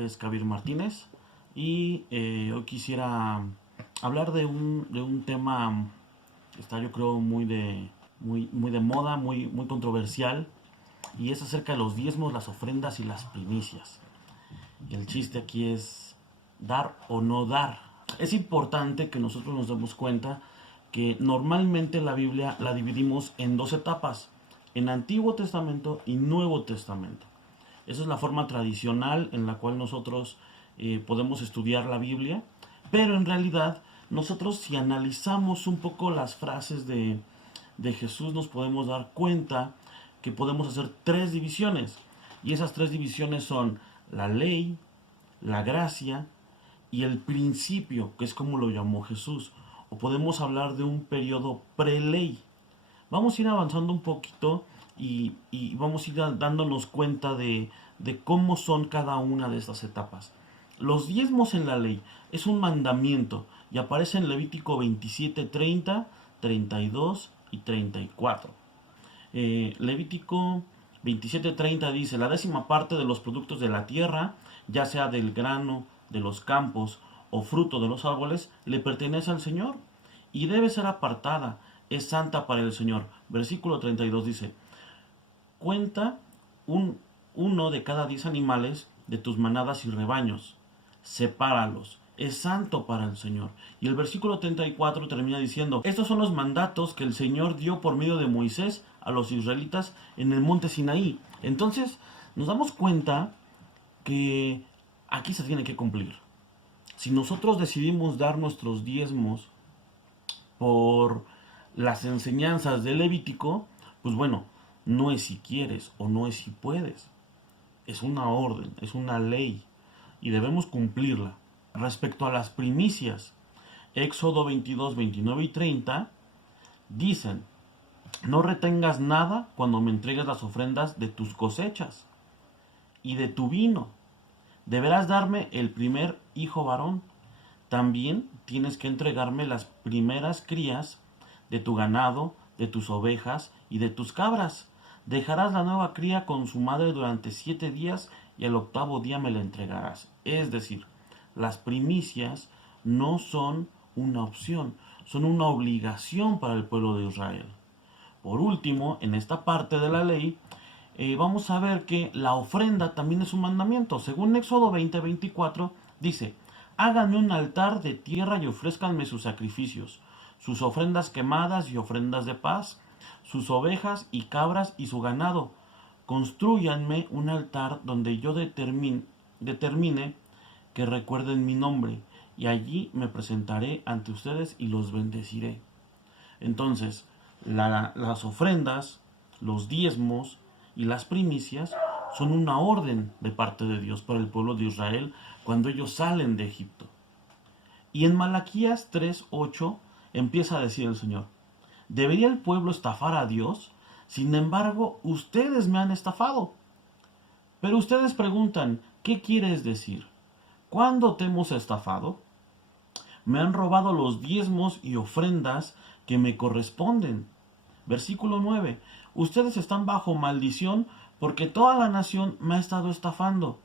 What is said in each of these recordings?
nombre es Kabir Martínez y hoy quisiera hablar de un tema que está, yo creo, muy de moda, muy controversial, y es acerca de los diezmos, las ofrendas y las primicias. Y el chiste aquí es dar o no dar. Es importante que nosotros nos demos cuenta que normalmente la Biblia la dividimos en dos etapas, en Antiguo Testamento y Nuevo Testamento. Esa es la forma tradicional en la cual nosotros podemos estudiar la Biblia, pero en realidad nosotros, si analizamos un poco las frases de Jesús, nos podemos dar cuenta que podemos hacer tres divisiones, y esas tres divisiones son la ley, la gracia y el principio, que es como lo llamó Jesús. O podemos hablar de un periodo preley. Vamos a ir avanzando un poquito y vamos a ir dándonos cuenta de cómo son cada una de estas etapas. Los diezmos en la ley es un mandamiento y aparece en Levítico 27, 30, 32 y 34. Levítico 27:30 dice: la 10ª parte de los productos de la tierra, ya sea del grano de los campos o fruto de los árboles, le pertenece al Señor y debe ser apartada, es santa para el Señor. Versículo 32 dice: cuenta uno de cada 10 animales de tus manadas y rebaños, sepáralos, es santo para el Señor. Y el versículo 34 termina diciendo: estos son los mandatos que el Señor dio por medio de Moisés a los israelitas en el monte Sinaí. Entonces nos damos cuenta que aquí se tiene que cumplir. Si nosotros decidimos dar nuestros diezmos por las enseñanzas del Levítico, pues bueno, no es si quieres o no es si puedes. Es una orden, es una ley y debemos cumplirla. Respecto a las primicias, Éxodo 22, 29 y 30 dicen: no retengas nada cuando me entregues las ofrendas de tus cosechas y de tu vino. Deberás darme el primer hijo varón. También tienes que entregarme las primeras crías de tu ganado, de tus ovejas y de tus cabras. Dejarás la nueva cría con su madre durante 7 días y al 8º día me la entregarás. Es decir, las primicias no son una opción, son una obligación para el pueblo de Israel. Por último, en esta parte de la ley, vamos a ver que la ofrenda también es un mandamiento. Según Éxodo 20:24, dice: háganme un altar de tierra y ofrézcanme sus sacrificios, sus ofrendas quemadas y ofrendas de paz, sus ovejas y cabras y su ganado. Constrúyanme un altar donde yo determine que recuerden mi nombre, y allí me presentaré ante ustedes y los bendeciré. Entonces, las ofrendas, los diezmos y las primicias son una orden de parte de Dios para el pueblo de Israel cuando ellos salen de Egipto. Y en Malaquías 3:8 empieza a decir el Señor: ¿debería el pueblo estafar a Dios? Sin embargo, ustedes me han estafado. Pero ustedes preguntan: ¿qué quieres decir? ¿Cuándo te hemos estafado? Me han robado los diezmos y ofrendas que me corresponden. Versículo 9. Ustedes están bajo maldición porque toda la nación me ha estado estafando.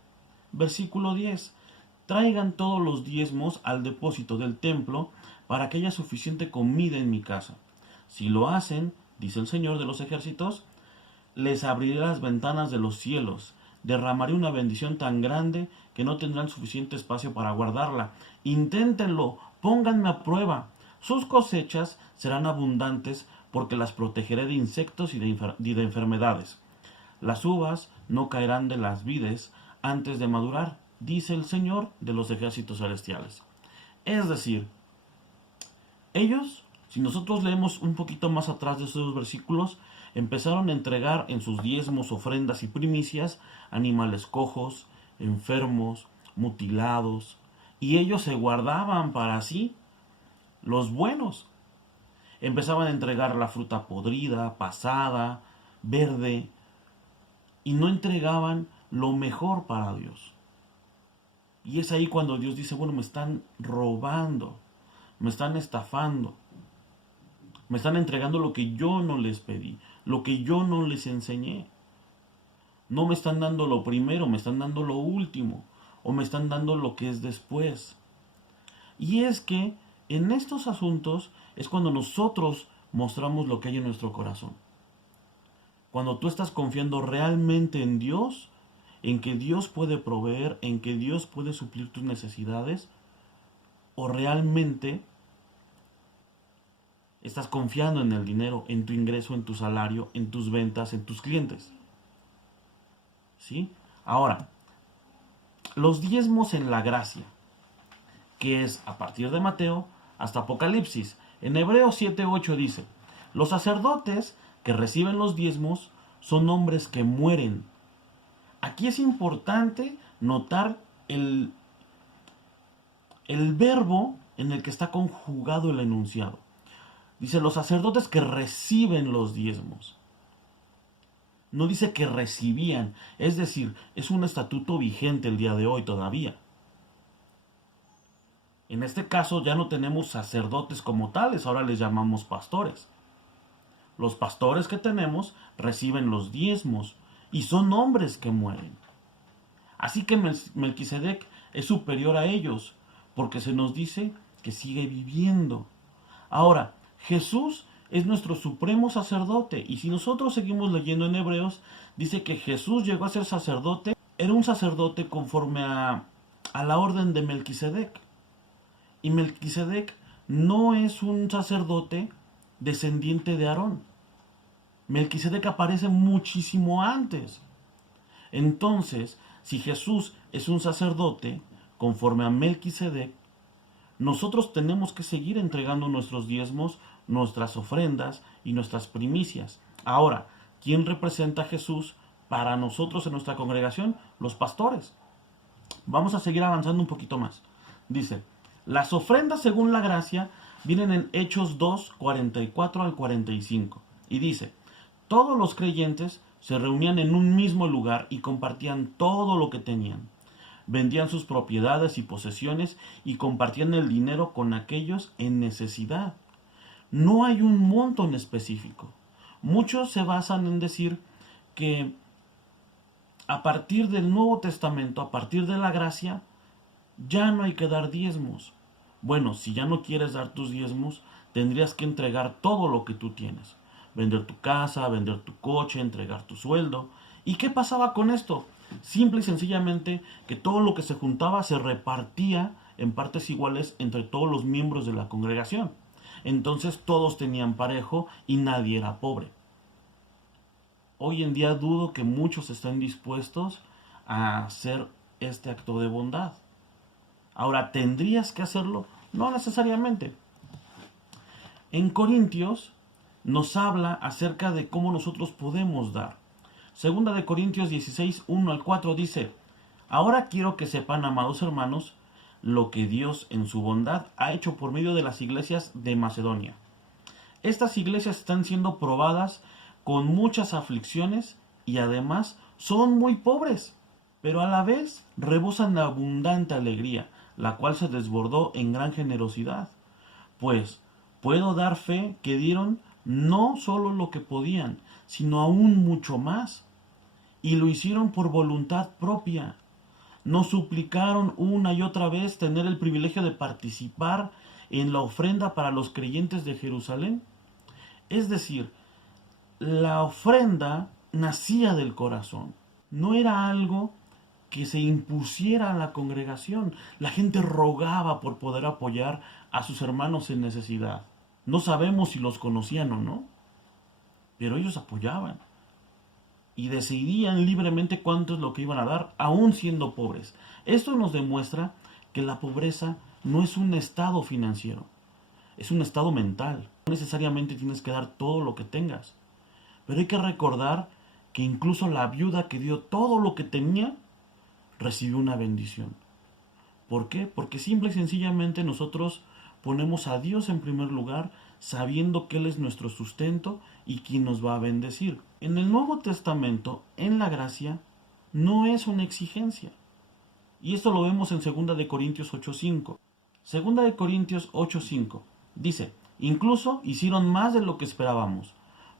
Versículo 10. Traigan todos los diezmos al depósito del templo para que haya suficiente comida en mi casa. Si lo hacen, dice el Señor de los ejércitos, les abriré las ventanas de los cielos, derramaré una bendición tan grande que no tendrán suficiente espacio para guardarla. Inténtenlo, pónganme a prueba. Sus cosechas serán abundantes porque las protegeré de insectos y de enfermedades. Las uvas no caerán de las vides antes de madurar, dice el Señor de los ejércitos celestiales. Es decir, ellos, si nosotros leemos un poquito más atrás de esos versículos, empezaron a entregar en sus diezmos, ofrendas y primicias animales cojos, enfermos, mutilados, y ellos se guardaban para sí los buenos. Empezaban a entregar la fruta podrida, pasada, verde, y no entregaban lo mejor para Dios. Y es ahí cuando Dios dice: bueno, me están robando, me están estafando, me están entregando lo que yo no les pedí, lo que yo no les enseñé. No me están dando lo primero, me están dando lo último. o me están dando lo que es después. Y es que en estos asuntos es cuando nosotros mostramos lo que hay en nuestro corazón. Cuando tú estás confiando realmente en Dios, en que Dios puede proveer, en que Dios puede suplir tus necesidades, o realmente estás confiando en el dinero, en tu ingreso, en tu salario, en tus ventas, en tus clientes. ¿Sí? Ahora, los diezmos en la gracia, que es a partir de Mateo hasta Apocalipsis. En Hebreos 7:8 dice, los sacerdotes que reciben los diezmos son hombres que mueren. Aquí es importante notar el verbo en el que está conjugado el enunciado. Dice, los sacerdotes que reciben los diezmos. No dice que recibían, es decir, es un estatuto vigente el día de hoy todavía. En este caso ya no tenemos sacerdotes como tales, ahora les llamamos pastores. Los pastores que tenemos reciben los diezmos y son hombres que mueren. Así que Melquisedec es superior a ellos, porque se nos dice que sigue viviendo. Ahora, Jesús es nuestro supremo sacerdote, y si nosotros seguimos leyendo en Hebreos, dice que Jesús llegó a ser sacerdote, era un sacerdote conforme a la orden de Melquisedec. Y Melquisedec no es un sacerdote descendiente de Aarón. Melquisedec aparece muchísimo antes. Entonces, si Jesús es un sacerdote conforme a Melquisedec, nosotros tenemos que seguir entregando nuestros diezmos, nuestras ofrendas y nuestras primicias. Ahora, ¿quién representa a Jesús para nosotros en nuestra congregación? Los pastores. Vamos a seguir avanzando un poquito más. Dice, las ofrendas según la gracia vienen en Hechos 2, 44 al 45. Y dice, todos los creyentes se reunían en un mismo lugar y compartían todo lo que tenían. Vendían sus propiedades y posesiones y compartían el dinero con aquellos en necesidad. No hay un monto en específico. Muchos se basan en decir que a partir del Nuevo Testamento, a partir de la gracia, ya no hay que dar diezmos. Bueno, si ya no quieres dar tus diezmos, tendrías que entregar todo lo que tú tienes. Vender tu casa, vender tu coche, entregar tu sueldo. ¿Y qué pasaba con esto? Simple y sencillamente que todo lo que se juntaba se repartía en partes iguales entre todos los miembros de la congregación. Entonces todos tenían parejo y nadie era pobre. Hoy en día dudo que muchos estén dispuestos a hacer este acto de bondad. Ahora, ¿tendrías que hacerlo? No necesariamente. En Corintios nos habla acerca de cómo nosotros podemos dar. Segunda de Corintios 16, 1 al 4 dice, ahora quiero que sepan, amados hermanos, lo que Dios en su bondad ha hecho por medio de las iglesias de Macedonia. Estas iglesias están siendo probadas con muchas aflicciones y además son muy pobres, pero a la vez rebosan de abundante alegría, la cual se desbordó en gran generosidad. Pues puedo dar fe que dieron no solo lo que podían, sino aún mucho más. Y lo hicieron por voluntad propia. Nos suplicaron una y otra vez tener el privilegio de participar en la ofrenda para los creyentes de Jerusalén. Es decir, la ofrenda nacía del corazón. No era algo que se impusiera a la congregación. La gente rogaba por poder apoyar a sus hermanos en necesidad. No sabemos si los conocían o no, pero ellos apoyaban y decidían libremente cuánto es lo que iban a dar, aún siendo pobres. Esto nos demuestra que la pobreza no es un estado financiero, es un estado mental. No necesariamente tienes que dar todo lo que tengas, pero hay que recordar que incluso la viuda que dio todo lo que tenía, recibió una bendición. ¿Por qué? Porque simple y sencillamente nosotros ponemos a Dios en primer lugar, sabiendo que Él es nuestro sustento y quien nos va a bendecir. En el Nuevo Testamento, en la gracia, no es una exigencia. Y esto lo vemos en 2 de Corintios 8:5. 2 de Corintios 8:5 dice, incluso hicieron más de lo que esperábamos,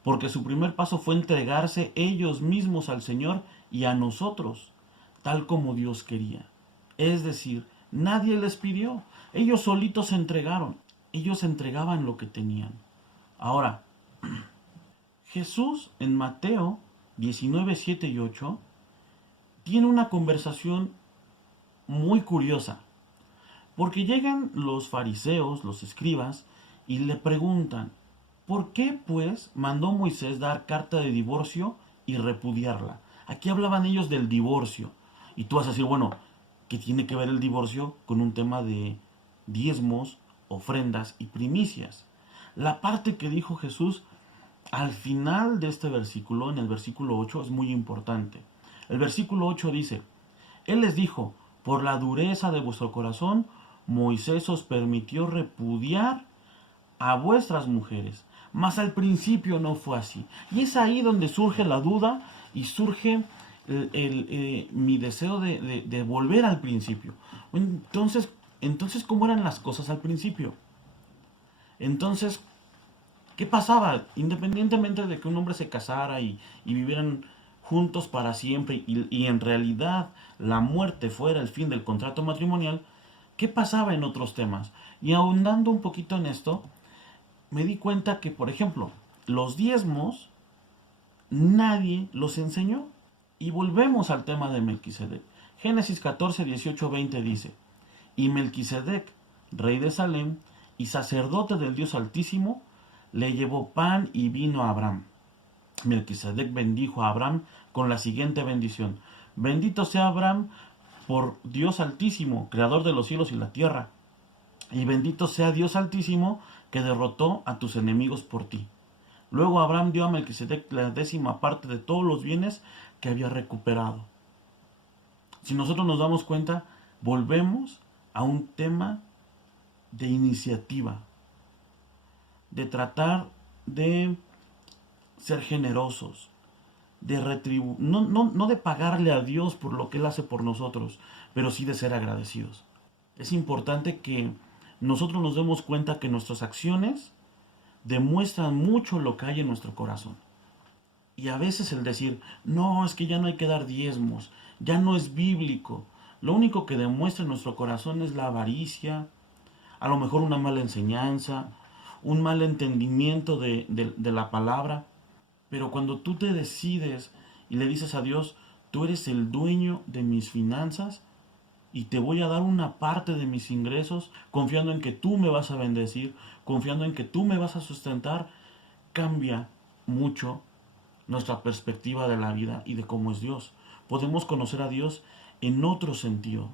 porque su primer paso fue entregarse ellos mismos al Señor y a nosotros, tal como Dios quería. Es decir, nadie les pidió. Ellos solitos se entregaron. Ellos entregaban lo que tenían. Ahora, Jesús en Mateo 19, 7 y 8 tiene una conversación muy curiosa. Porque llegan los fariseos, los escribas, y le preguntan, ¿por qué pues mandó Moisés dar carta de divorcio y repudiarla? Aquí hablaban ellos del divorcio. Y tú vas a decir, bueno, ¿qué tiene que ver el divorcio con un tema de diezmos, ofrendas y primicias? La parte que dijo Jesús al final de este versículo, en el versículo 8, es muy importante. El versículo 8 dice, Él les dijo, por la dureza de vuestro corazón, Moisés os permitió repudiar a vuestras mujeres, mas al principio no fue así. Y es ahí donde surge la duda y surge mi deseo de volver al principio. Entonces, ¿cómo eran las cosas al principio? Entonces, ¿qué pasaba? Independientemente de que un hombre se casara y vivieran juntos para siempre y en realidad la muerte fuera el fin del contrato matrimonial, ¿qué pasaba en otros temas? Y ahondando un poquito en esto, me di cuenta que, por ejemplo, los diezmos, nadie los enseñó. Y volvemos al tema de Melquisedec. Génesis 14, 18, 20 dice, y Melquisedec, rey de Salem y sacerdote del Dios Altísimo, le llevó pan y vino a Abraham. Melquisedec bendijo a Abraham con la siguiente bendición. Bendito sea Abraham por Dios Altísimo, creador de los cielos y la tierra. Y bendito sea Dios Altísimo que derrotó a tus enemigos por ti. Luego Abraham dio a Melquisedec la 10ª parte de todos los bienes que había recuperado. Si nosotros nos damos cuenta, volvemos a un tema de iniciativa, de tratar de ser generosos, de no de pagarle a Dios por lo que Él hace por nosotros, pero sí de ser agradecidos. Es importante que nosotros nos demos cuenta que nuestras acciones demuestran mucho lo que hay en nuestro corazón. Y a veces el decir, no, es que ya no hay que dar diezmos, ya no es bíblico. Lo único que demuestra en nuestro corazón es la avaricia, a lo mejor una mala enseñanza, un mal entendimiento de la palabra. Pero cuando tú te decides y le dices a Dios, tú eres el dueño de mis finanzas y te voy a dar una parte de mis ingresos, confiando en que tú me vas a bendecir, confiando en que tú me vas a sustentar, cambia mucho nuestra perspectiva de la vida y de cómo es Dios. Podemos conocer a Dios en otro sentido.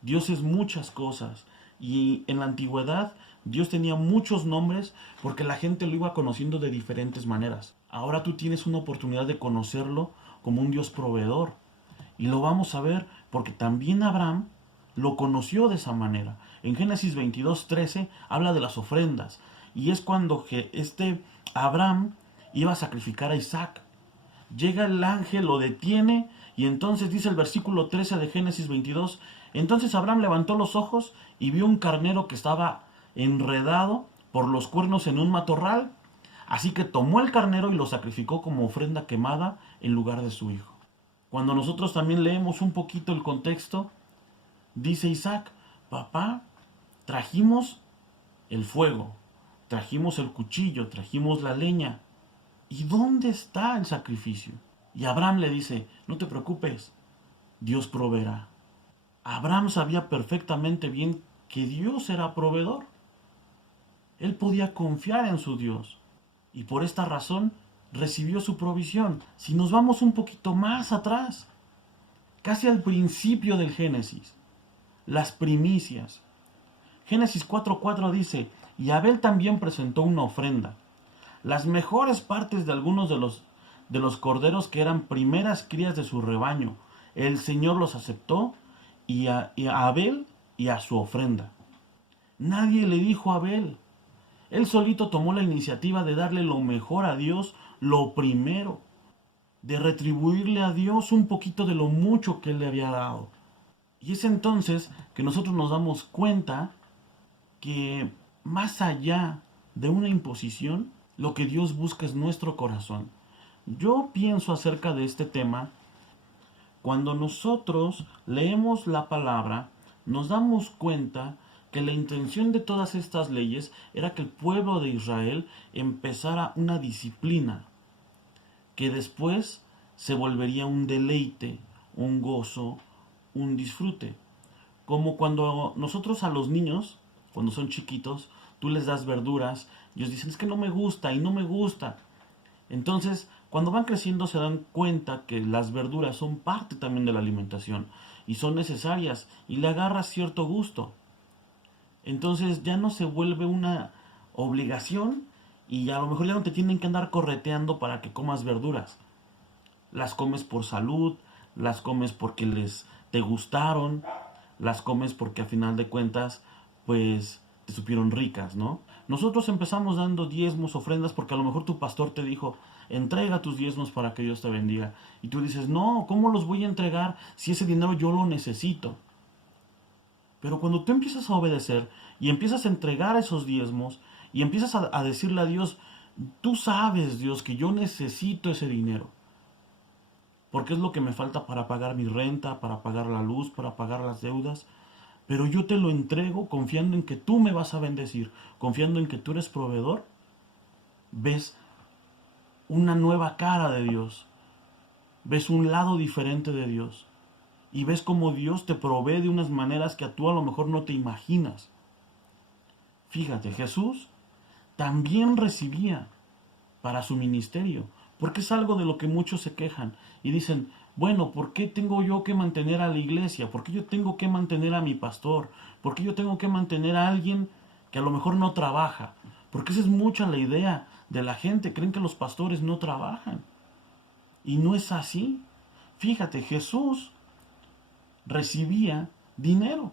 Dios es muchas cosas y en la antigüedad Dios tenía muchos nombres porque la gente lo iba conociendo de diferentes maneras. Ahora tú tienes una oportunidad de conocerlo como un Dios proveedor. Y lo vamos a ver porque también Abraham lo conoció de esa manera. En Génesis 22:13 habla de las ofrendas. Y es cuando Abraham iba a sacrificar a Isaac. Llega el ángel, lo detiene y entonces dice el versículo 13 de Génesis 22. Entonces Abraham levantó los ojos y vio un carnero que estaba enredado por los cuernos en un matorral. Así que tomó el carnero y lo sacrificó como ofrenda quemada en lugar de su hijo. Cuando nosotros también leemos un poquito el contexto, dice Isaac, papá, trajimos el fuego, trajimos el cuchillo, trajimos la leña. ¿Y dónde está el sacrificio? Y Abraham le dice, no te preocupes, Dios proveerá. Abraham sabía perfectamente bien que Dios era proveedor. Él podía confiar en su Dios. Y por esta razón recibió su provisión. Si nos vamos un poquito más atrás, casi al principio del Génesis, las primicias. Génesis 4:4 dice, y Abel también presentó una ofrenda. Las mejores partes de algunos de los corderos que eran primeras crías de su rebaño. El Señor los aceptó y a Abel y a su ofrenda. Nadie le dijo a Abel. Él solito tomó la iniciativa de darle lo mejor a Dios, lo primero, de retribuirle a Dios un poquito de lo mucho que Él le había dado. Y es entonces que nosotros nos damos cuenta que más allá de una imposición, lo que Dios busca es nuestro corazón. Yo pienso acerca de este tema Cuando nosotros leemos la palabra, nos damos cuenta que la intención de todas estas leyes era que el pueblo de Israel empezara una disciplina que después se volvería un deleite, un gozo, un disfrute. Como cuando nosotros a los niños, cuando son chiquitos, tú les das verduras, ellos dicen, es que no me gusta y no me gusta. Entonces, cuando van creciendo se dan cuenta que las verduras son parte también de la alimentación y son necesarias y le agarras cierto gusto. Entonces ya no se vuelve una obligación y a lo mejor ya no te tienen que andar correteando para que comas verduras. Las comes por salud, las comes porque te gustaron, las comes porque a final de cuentas pues te supieron ricas, ¿no? Nosotros empezamos dando diezmos, ofrendas, porque a lo mejor tu pastor te dijo, entrega tus diezmos para que Dios te bendiga. Y tú dices, no, ¿cómo los voy a entregar si ese dinero yo lo necesito? Pero cuando tú empiezas a obedecer y empiezas a entregar esos diezmos y empiezas a decirle a Dios, tú sabes, Dios, que yo necesito ese dinero, porque es lo que me falta para pagar mi renta, para pagar la luz, para pagar las deudas, pero yo te lo entrego confiando en que tú me vas a bendecir, confiando en que tú eres proveedor. Ves una nueva cara de Dios, ves un lado diferente de Dios y ves cómo Dios te provee de unas maneras que tú a lo mejor no te imaginas. Fíjate, Jesús también recibía para su ministerio, porque es algo de lo que muchos se quejan y dicen, bueno, ¿por qué tengo yo que mantener a la iglesia? ¿Por qué yo tengo que mantener a mi pastor? ¿Por qué yo tengo que mantener a alguien que a lo mejor no trabaja? Porque esa es mucha la idea de la gente, creen que los pastores no trabajan. Y no es así. Fíjate, Jesús recibía dinero.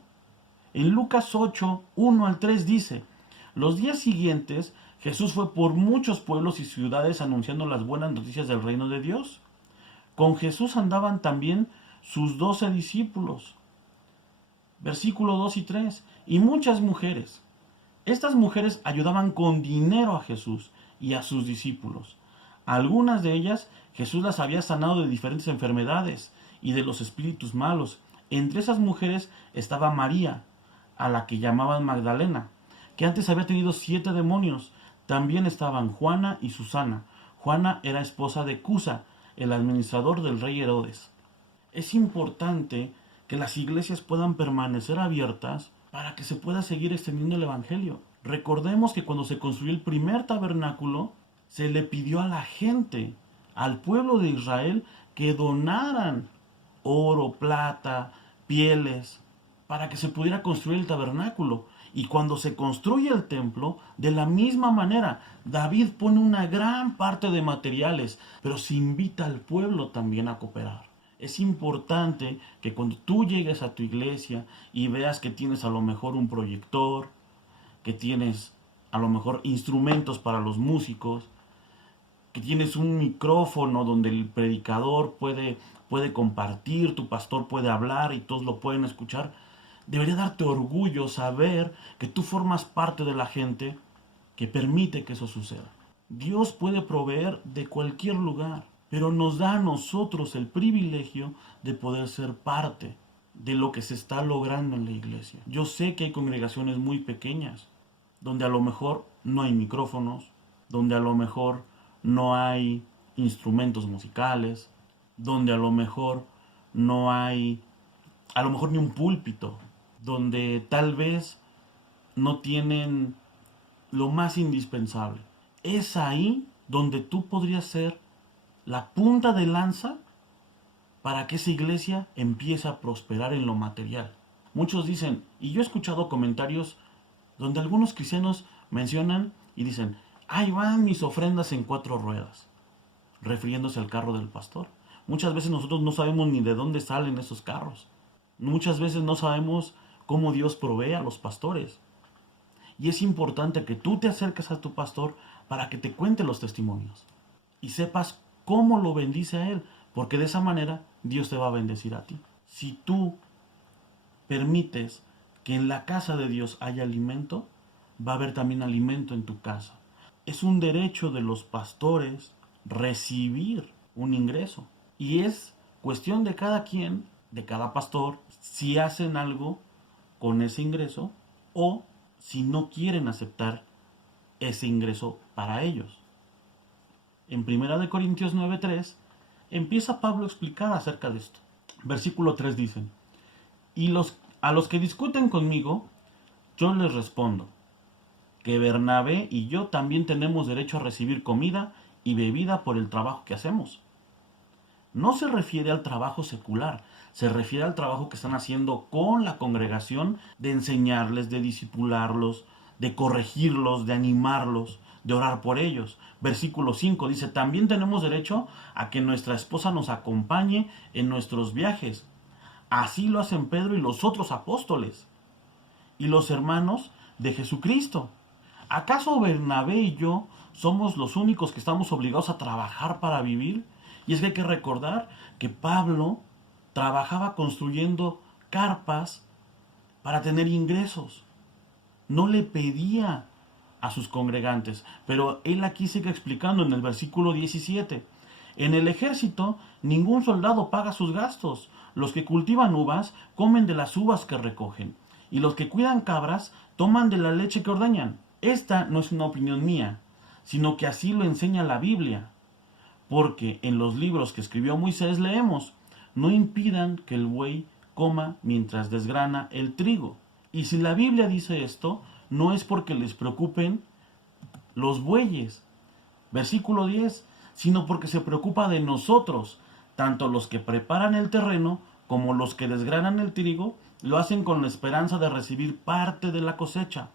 En Lucas 8, 1 al 3 dice, los días siguientes Jesús fue por muchos pueblos y ciudades anunciando las buenas noticias del reino de Dios. Con Jesús andaban también sus 12 discípulos. Versículo 2 y 3. Y muchas mujeres. Estas mujeres ayudaban con dinero a Jesús y a sus discípulos. Algunas de ellas Jesús las había sanado de diferentes enfermedades y de los espíritus malos. Entre esas mujeres estaba María, a la que llamaban Magdalena, que antes había tenido 7 demonios. También estaban Juana y Susana. Juana era esposa de Cusa, el administrador del rey Herodes. Es importante que las iglesias puedan permanecer abiertas para que se pueda seguir extendiendo el evangelio. Recordemos que cuando se construyó el primer tabernáculo, se le pidió a la gente, al pueblo de Israel, que donaran oro, plata, pieles, para que se pudiera construir el tabernáculo. Y cuando se construye el templo, de la misma manera, David pone una gran parte de materiales, pero se invita al pueblo también a cooperar. Es importante que cuando tú llegues a tu iglesia y veas que tienes a lo mejor un proyector, que tienes a lo mejor instrumentos para los músicos, que tienes un micrófono donde el predicador puede compartir, tu pastor puede hablar y todos lo pueden escuchar, debería darte orgullo saber que tú formas parte de la gente que permite que eso suceda. Dios puede proveer de cualquier lugar, pero nos da a nosotros el privilegio de poder ser parte de lo que se está logrando en la iglesia. Yo sé que hay congregaciones muy pequeñas, donde a lo mejor no hay micrófonos, donde a lo mejor no hay instrumentos musicales, donde a lo mejor no hay, a lo mejor ni un púlpito, donde tal vez no tienen lo más indispensable. Es ahí donde tú podrías ser la punta de lanza para que esa iglesia empiece a prosperar en lo material. Muchos dicen, y yo he escuchado comentarios donde algunos cristianos mencionan y dicen, ahí van mis ofrendas en 4 ruedas, refiriéndose al carro del pastor. Muchas veces nosotros no sabemos ni de dónde salen esos carros. Muchas veces no sabemos cómo Dios provee a los pastores. Y es importante que tú te acerques a tu pastor para que te cuente los testimonios y sepas cómo lo bendice a él, porque de esa manera Dios te va a bendecir a ti. Si tú permites que en la casa de Dios haya alimento, va a haber también alimento en tu casa. Es un derecho de los pastores recibir un ingreso y es Cuestión de cada quien, de cada pastor, si hacen algo con ese ingreso o si no quieren aceptar ese ingreso para ellos. En 1 Corintios 9:3 empieza Pablo a explicar acerca de esto. Versículo 3 dice: y a los que discuten conmigo, yo les respondo que Bernabé y yo también tenemos derecho a recibir comida y bebida por el trabajo que hacemos. No se refiere al trabajo secular, se refiere al trabajo que están haciendo con la congregación, de enseñarles, de discipularlos, de corregirlos, de animarlos, de orar por ellos. Versículo 5 dice: también tenemos derecho a que nuestra esposa nos acompañe en nuestros viajes. Así lo hacen Pedro y los otros apóstoles y los hermanos de Jesucristo. ¿Acaso Bernabé y yo somos los únicos que estamos obligados a trabajar para vivir? Y es que hay que recordar que Pablo trabajaba construyendo carpas para tener ingresos. No le pedía a sus congregantes, pero él aquí sigue explicando en el versículo 17. En el ejército ningún soldado paga sus gastos. Los que cultivan uvas comen de las uvas que recogen, y los que cuidan cabras toman de la leche que ordeñan. Esta no es una opinión mía, sino que así lo enseña la Biblia. Porque en los libros que escribió Moisés leemos: no impidan que el buey coma mientras desgrana el trigo. Y si la Biblia dice esto, no es porque les preocupen los bueyes, versículo 10, sino porque se preocupa de nosotros. Tanto los que preparan el terreno como los que desgranan el trigo lo hacen con la esperanza de recibir parte de la cosecha.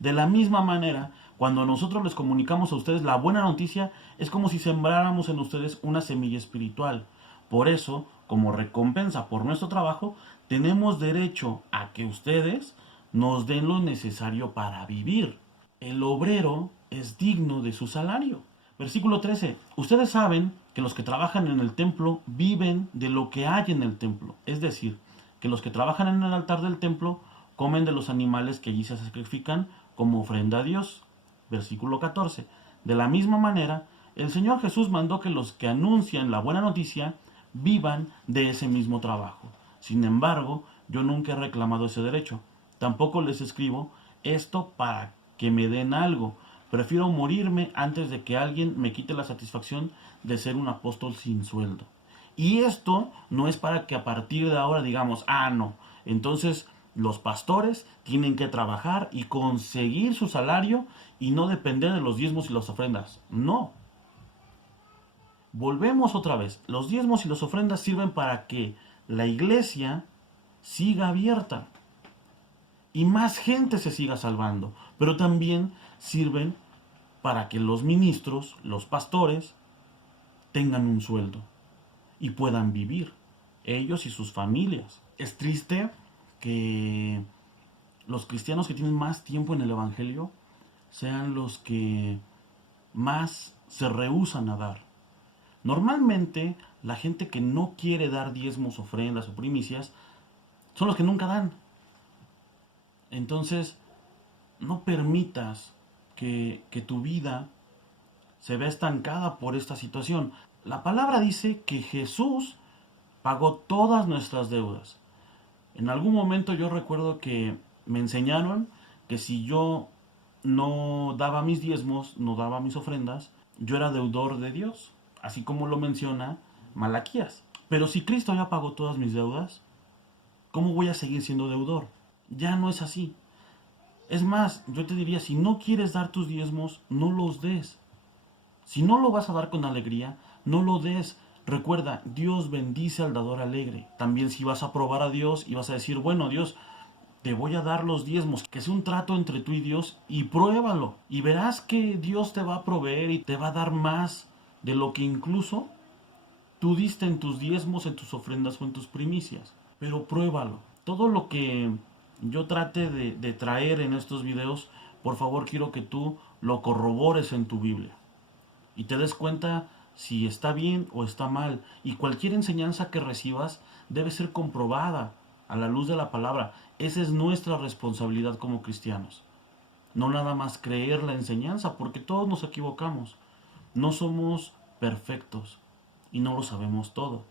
De la misma manera, cuando nosotros les comunicamos a ustedes la buena noticia, es como si sembráramos en ustedes una semilla espiritual. Por eso, como recompensa por nuestro trabajo, tenemos derecho a que ustedes nos den lo necesario para vivir. El obrero es digno de su salario. Versículo 13. Ustedes saben que los que trabajan en el templo viven de lo que hay en el templo. Es decir, que los que trabajan en el altar del templo comen de los animales que allí se sacrifican como ofrenda a Dios. Versículo 14. De la misma manera, el Señor Jesús mandó que los que anuncian la buena noticia vivan de ese mismo trabajo. Sin embargo, yo nunca he reclamado ese derecho. Tampoco les escribo esto para que me den algo. Prefiero morirme antes de que alguien me quite la satisfacción de ser un apóstol sin sueldo. Y esto no es para que a partir de ahora digamos: no, entonces los pastores tienen que trabajar y conseguir su salario y no depender de los diezmos y las ofrendas. No. Volvemos otra vez. Los diezmos y las ofrendas sirven para que la iglesia siga abierta y más gente se siga salvando. Pero también sirven para que los ministros, los pastores, tengan un sueldo y puedan vivir, ellos y sus familias. Es triste que los cristianos que tienen más tiempo en el Evangelio sean los que más se rehúsan a dar. Normalmente la gente que no quiere dar diezmos, ofrendas o primicias son los que nunca dan. Entonces, no permitas que tu vida se vea estancada por esta situación. La palabra dice que Jesús pagó todas nuestras deudas. En algún momento yo recuerdo que me enseñaron que si yo no daba mis diezmos, no daba mis ofrendas, yo era deudor de Dios, así como lo menciona Malaquías. Pero si Cristo ya pagó todas mis deudas, ¿cómo voy a seguir siendo deudor? Ya no es así. Es más, yo te diría, si no quieres dar tus diezmos, no los des. Si no lo vas a dar con alegría, no lo des. Recuerda, Dios bendice al dador alegre. También si vas a probar a Dios y vas a decir: bueno, Dios, te voy a dar los diezmos, que es un trato entre tú y Dios, y pruébalo. Y verás que Dios te va a proveer y te va a dar más de lo que incluso tú diste en tus diezmos, en tus ofrendas o en tus primicias. Pero pruébalo. Todo lo que yo trate de traer en estos videos, por favor quiero que tú lo corrobores en tu Biblia y te des cuenta si está bien o está mal. Y cualquier enseñanza que recibas debe ser comprobada a la luz de la palabra. Esa es nuestra responsabilidad como cristianos. No nada más creer la enseñanza, porque todos nos equivocamos. No somos perfectos y no lo sabemos todo.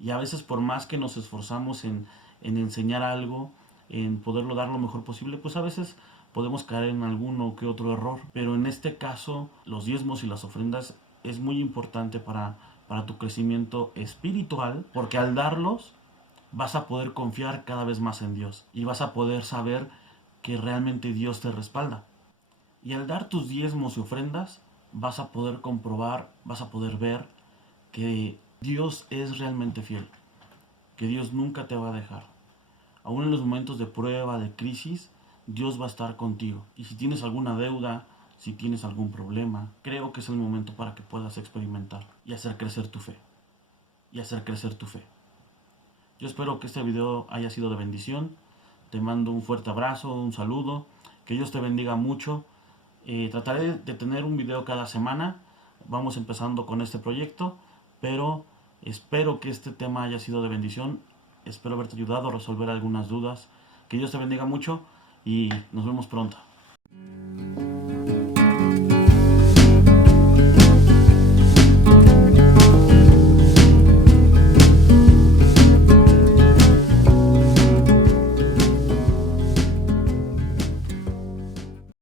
Y a veces por más que nos esforzamos en enseñar algo, en poderlo dar lo mejor posible, pues a veces podemos caer en alguno que otro error. Pero en este caso, los diezmos y las ofrendas es muy importante para tu crecimiento espiritual, porque al darlos vas a poder confiar cada vez más en Dios y vas a poder saber que realmente Dios te respalda. Y al dar tus diezmos y ofrendas, vas a poder comprobar, vas a poder ver que Dios es realmente fiel, que Dios nunca te va a dejar. Aún en los momentos de prueba, de crisis, Dios va a estar contigo. Y si tienes alguna deuda, si tienes algún problema, creo que es el momento para que puedas experimentar y hacer crecer tu fe. Y hacer crecer tu fe. Yo espero que este video haya sido de bendición. Te mando un fuerte abrazo, un saludo. Que Dios te bendiga mucho. Trataré de tener un video cada semana. Vamos empezando con este proyecto, pero espero que este tema haya sido de bendición. Espero haberte ayudado a resolver algunas dudas. Que Dios te bendiga mucho y nos vemos pronto.